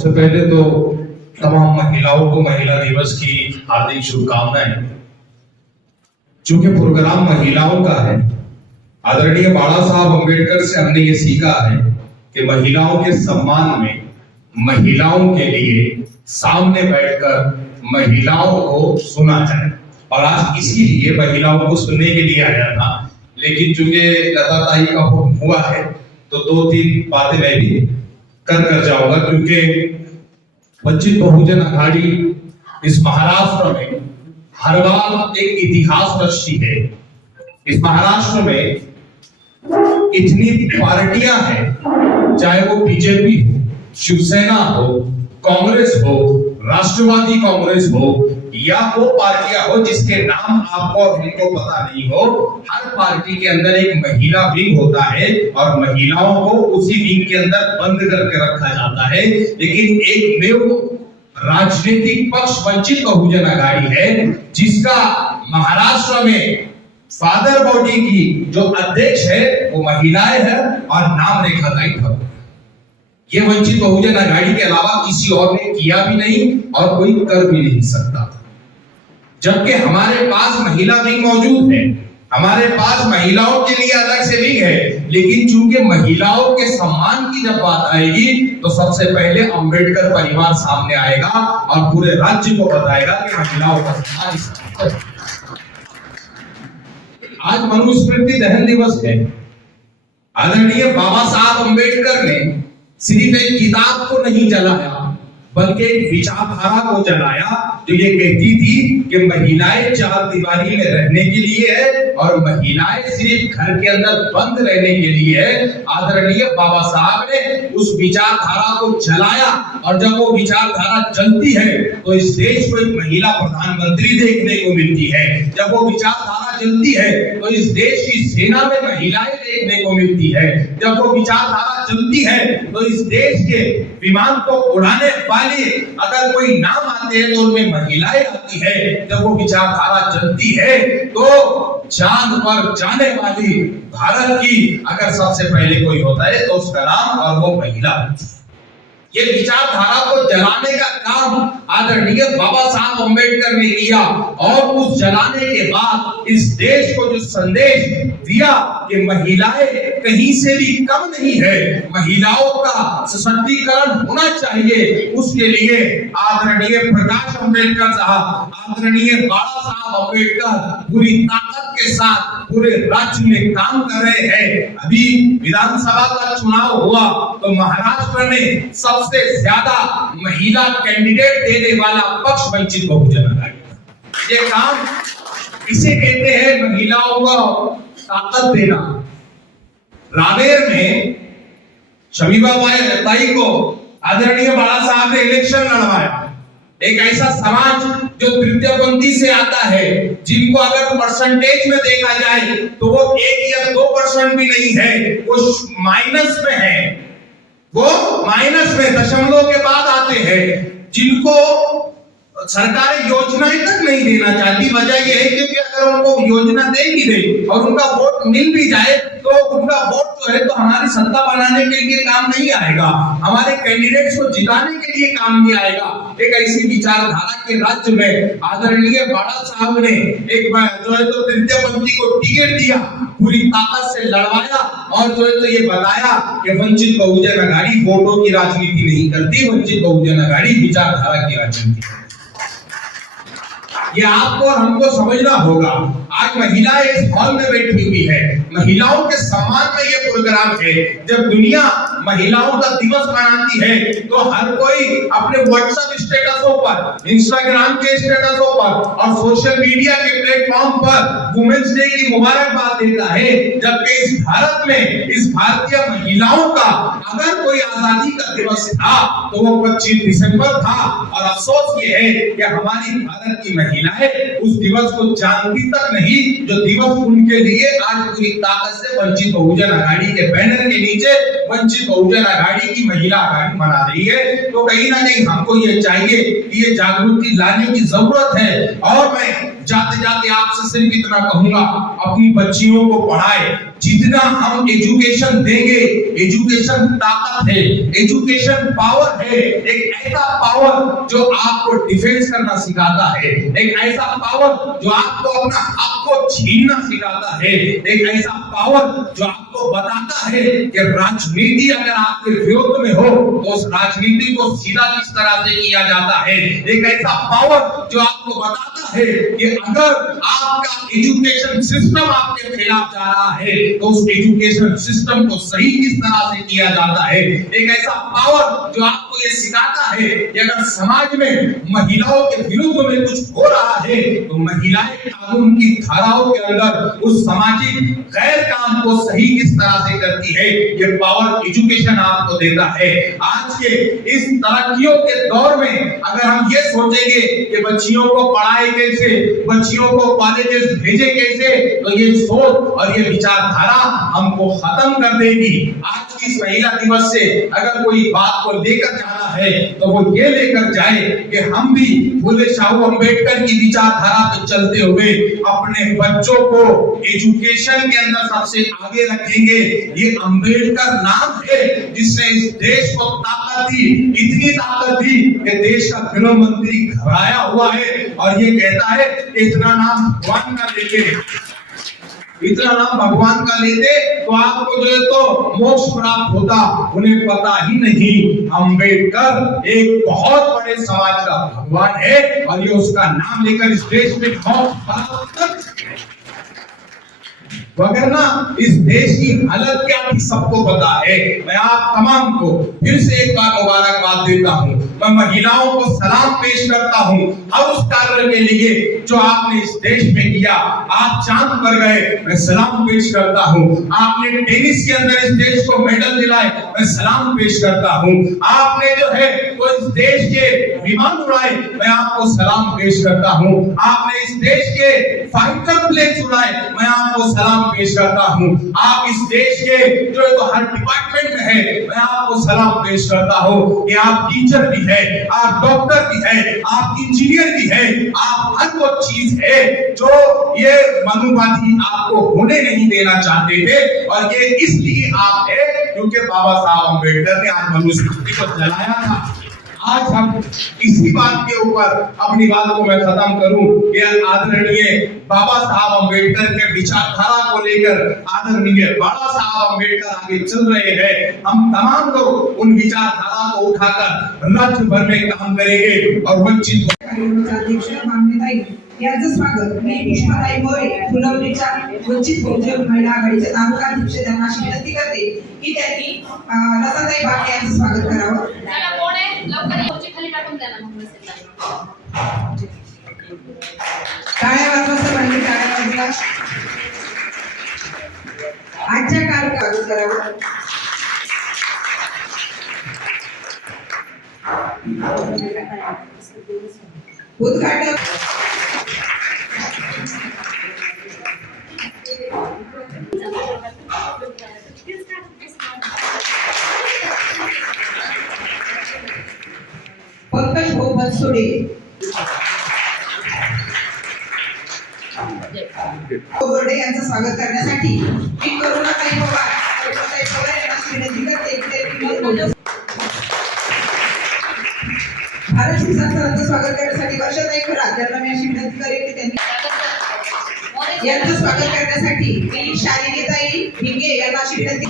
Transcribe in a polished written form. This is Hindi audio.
सबसे पहले तो तमाम महिलाओं को महिला दिवस की हार्दिक शुभकामनाएं। चूंकि प्रोग्राम महिलाओं का है, आदरणीय बाला साहब अम्बेडकर से हमने ये सीखा है कि महिलाओं के सम्मान में, महिलाओं के लिए सामने बैठकर महिलाओं को सुना जाए। और आज इसीलिए महिलाओं को सुनने के लिए आया था, लेकिन चूंकि लता ताई का हुक्म हुआ है तो 2-3 बातें मैं भी कर जाऊंगा। क्योंकि वंचित बहुजन अघाड़ी इस महाराष्ट्र में हर बार एक इतिहास रचती है। इस महाराष्ट्र में इतनी पार्टियां हैं, चाहे वो बीजेपी हो, शिवसेना हो, कांग्रेस हो, राष्ट्रवादी कांग्रेस हो, या वो पार्टियां हो जिसके नाम आपको और हमको पता नहीं हो। हर पार्टी के अंदर एक महिला विंग होता है और महिलाओं को उसी विंग के अंदर बंद करके रखा जाता है। लेकिन एक राजनीतिक पक्ष वंचित बहुजन अघाड़ी है, जिसका महाराष्ट्र में फादर बॉडी की जो अध्यक्ष है वो महिलाएं है और नाम रेखाताई ठाकुर। ये वंचित बहुजन अघाड़ी के अलावा किसी और ने किया भी नहीं और कोई कर भी नहीं सकता था। जबकि हमारे पास महिला विंग मौजूद है, हमारे पास महिलाओं के लिए अलग से विंग है, लेकिन चूंकि महिलाओं के सम्मान की जब बात आएगी तो सबसे पहले अंबेडकर परिवार सामने आएगा और पूरे राज्य को बताएगा कि महिलाओं का सम्मान। आज मनुस्मृति दहन दिवस है। आदरणीय बाबा साहब अंबेडकर ने सिर्फ एक किताब को नहीं जलाया, बल्कि एक विचारधारा को जलाया जो ये कहती थी कि महिलाएं चार दीवारी में रहने के लिए है और महिलाएं सिर्फ घर के अंदर बंद रहने के लिए है। आदरणीय बाबा साहब ने उस विचारधारा को जलाया और जब वो विचारधारा जलती है तो इस देश को एक महिला प्रधानमंत्री देखने को मिलती है। जब वो विचारधारा जलती है तो इस देश की सेना में महिलाएं देखने को मिलती है। जब वो विचारधारा जलती है तो इस देश के विमान को उड़ाने वाले अगर कोई नाम आते हैं तो उनमें महिलाएं आती है। जब वो विचारधारा चलती है तो चांद पर जाने वाली भारत की अगर सबसे पहले कोई होता है तो उसका नाम और वो महिला। ये विचारधारा को जलाने का काम आदरणीय बाबा साहब अम्बेडकर ने किया और उस जलाने के बाद इस देश को जो संदेश दिया कि महिलाएं कहीं से भी कम नहीं है, महिलाओं का सशक्तिकरण होना चाहिए, उसके लिए आदरणीय प्रकाश अम्बेडकर साहब, आदरणीय बाला साहब अम्बेडकर पूरी ताकत के साथ पूरे राज्य में काम कर रहे हैं। अभी विधानसभा का चुनाव हुआ तो महाराष्ट्र में सबसे ज्यादा महिला कैंडिडेट देने वाला पक्ष वंचित बहुजन अघाड़ी। ये काम इसे कहते हैं महिलाओं को ताकत देना। रावेर में शमीबाबाई ताई को आदरणीय बाला साहब ने इलेक्शन लड़वाया। एक ऐसा समाज जो तृतीयपंथी से आता है, जिनको अगर परसेंटेज में देखा जाए तो वो 1 या 2% भी नहीं है, वो माइनस में है, वो माइनस में दशमलव के बाद आते हैं, जिनको सरकार योजनाएं तक नहीं देना चाहती। वजह यह है कि अगर उनको योजना दे भी दे और उनका वोट मिल भी जाए तो उनका वोट जो है तो हमारी सत्ता बनाने के लिए काम नहीं आएगा, हमारे कैंडिडेट्स को जिताने के लिए काम नहीं आएगा। एक ऐसी विचारधारा के राज्य में आदरणीय बाला साहब ने एक बार जो है तो तृतीयपंथी को टिकट दिया, पूरी ताकत से लड़वाया और जो है तो ये बताया कि वंचित बहुजन अघाड़ी वोटों की राजनीति नहीं करती, वंचित बहुजन अघाड़ी विचारधारा की राजनीति करती। ये आपको और हमको समझना होगा। आज महिलाएं इस हॉल में बैठी हुई है, महिलाओं के सम्मान में ये प्रोग्राम है। जब दुनिया महिलाओं का दिवस मनाती है तो हर कोई अपने व्हाट्सएप स्टेटसों पर, इंस्टाग्राम के स्टेटसों पर और सोशल मीडिया के प्लेटफॉर्म पर वुमेन्स डे की मुबारकबाद देता है। जबकि इस भारत में इस भारतीय महिलाओं का अगर कोई आजादी का दिवस था तो वो 25 दिसंबर था। और अफसोस ये है कि हमारी भारत की महिलाएं उस दिवस को जानती तक नहीं, जो दिवस उनके लिए आज पूरी ताकत से वंचित बहुजन अघाड़ी के बैनर के नीचे वंचित बहुजन अघाड़ी की महिला अघाड़ी मना रही है। तो कहीं ना कहीं हमको ये चाहिए कि ये जागृति लाने की जरूरत है। और मैं जाते जाते आपसे सिर्फ इतना कहूंगा, अपनी बच्चियों को पढ़ाए, जितना हम एजुकेशन देंगे, एजुकेशन ताकत है, एजुकेशन पावर है, एक ऐसा पावर जो आपको डिफेंस करना सिखाता है, एक ऐसा पावर जो आपको अपना हक को छीनना सिखाता है, एक ऐसा पावर जो आपको बताता है कि राजनीति अगर आपके विरोध में हो तो उस राजनीति को सीधा किस तरह से किया जाता है, एक ऐसा पावर जो आपको बताता है कि अगर आपका एजुकेशन सिस्टम आपके खिलाफ जा रहा है तो उस एजुकेशन सिस्टम को सही किस तरह से किया जाता है, एक ऐसा पावर जो आपको ये सिखाता है कि अगर समाज में महिलाओं के विरुद्ध में कुछ हो रहा है तो महिलाएं कानून की धाराओं के अंदर उस सामाजिक गैर काम को सही किस तरह से करती है, ये पावर एजुकेशन आपको देता है। आज के इस तरक्कियों के दौर में अगर हम ये सोचेंगे कि बच्चियों को पढ़ाए कैसे, बच्चियों को कॉलेजेस भेजे कैसे, तो ये सोच और ये विचारधारा हमको खत्म कर देगी। आज की इस महिला दिवस से अगर कोई बात को लेकर जाना है तो वो ये लेकर जाए कि हम भी फूले शाहू अंबेडकर की विचारधारा पे चलते हुए अपने बच्चों को एजुकेशन के अंदर सबसे आगे रखेंगे। ये अंबेडकर नाम है जिसने इस देश को ताकत दी, इतनी ताकत दी कि देश का गृह मंत्री घबराया हुआ है और ये कहता है इतना नाम भगवान का लेके, इतना नाम भगवान का लेते तो आपको जो है तो मोक्ष प्राप्त होता। उन्हें पता ही नहीं अंबेडकर एक बहुत बड़े समाज का भगवान है और ये उसका नाम लेकर इस देश में बहुत वगरना इस देश की हालत क्या थी सबको पता है। मैं आप तमाम को फिर से एक बार मुबारकबाद देता हूँ। मैं महिलाओं को सलाम पेश करता हूँ और उस कार्य के लिए जो आपने इस देश में किया। आप चांद पर गए, मैं सलाम पेश करता हूँ। आपने टेनिस के अंदर इस देश को मेडल दिलाए, मैं सलाम पेश करता हूँ। आपने जो है तो इस देश के विमान उड़ाए, मैं आपको सलाम पेश करता हूँ। आपने इस देश के फाइटर प्लेन उड़ाए, मैं आपको सलाम पेश करता हूँ। आप इस देश के जो है तो हर डिपार्टमेंट में है, मैं आपको सलाम पेश करता हूँ कि आप टीचर भी है, आप डॉक्टर भी है, आप इंजीनियर भी है, आप हर वो चीज है जो ये मनुवादी आपको होने नहीं देना चाहते थे। और ये इसलिए आप है क्योंकि बाबा साहब अम्बेडकर ने आज मनुस्मृति को जलाया था। आज हम इसी बात के ऊपर अपनी बात को मैं खत्म करूं कि आदरणीय बाबा साहब अम्बेडकर के विचारधारा को लेकर आदरणीय बाबा साहब अम्बेडकर आगे चल रहे हैं। हम तमाम लोग उन विचारधारा को उठाकर राज्य भर में काम करेंगे और वंचित यांचं स्वागत मी पुष्पाताई मोरे फुलवलीच्या वंचित बहुजन महिला आघाडीच्या तालुका अध्यक्ष त्यांना अशी विनंती करते की त्यांनी लताताई बाके यांचं स्वागत करावं। चला कोण आहे लवकर खुर्ची खाली टाकून द्या ना मग टाळ्या वाजवा सर्वांनी टाळ्या वाजवा। आजच्या कार्यक्रमात करावं। उद्घाटन पंकज बनसोडे बोर्डे यांचं स्वागत करण्यासाठी मी करुणाताई पवार यांना विनंती करते की भारत संस्थानाचं स्वागत करण्यासाठी वर्षाताई खरात यांना मी अशी विनंती करेन की त्यांनी यांचं स्वागत करण्यासाठी मी शालिनीताई भिंगे यांना अशी विनंती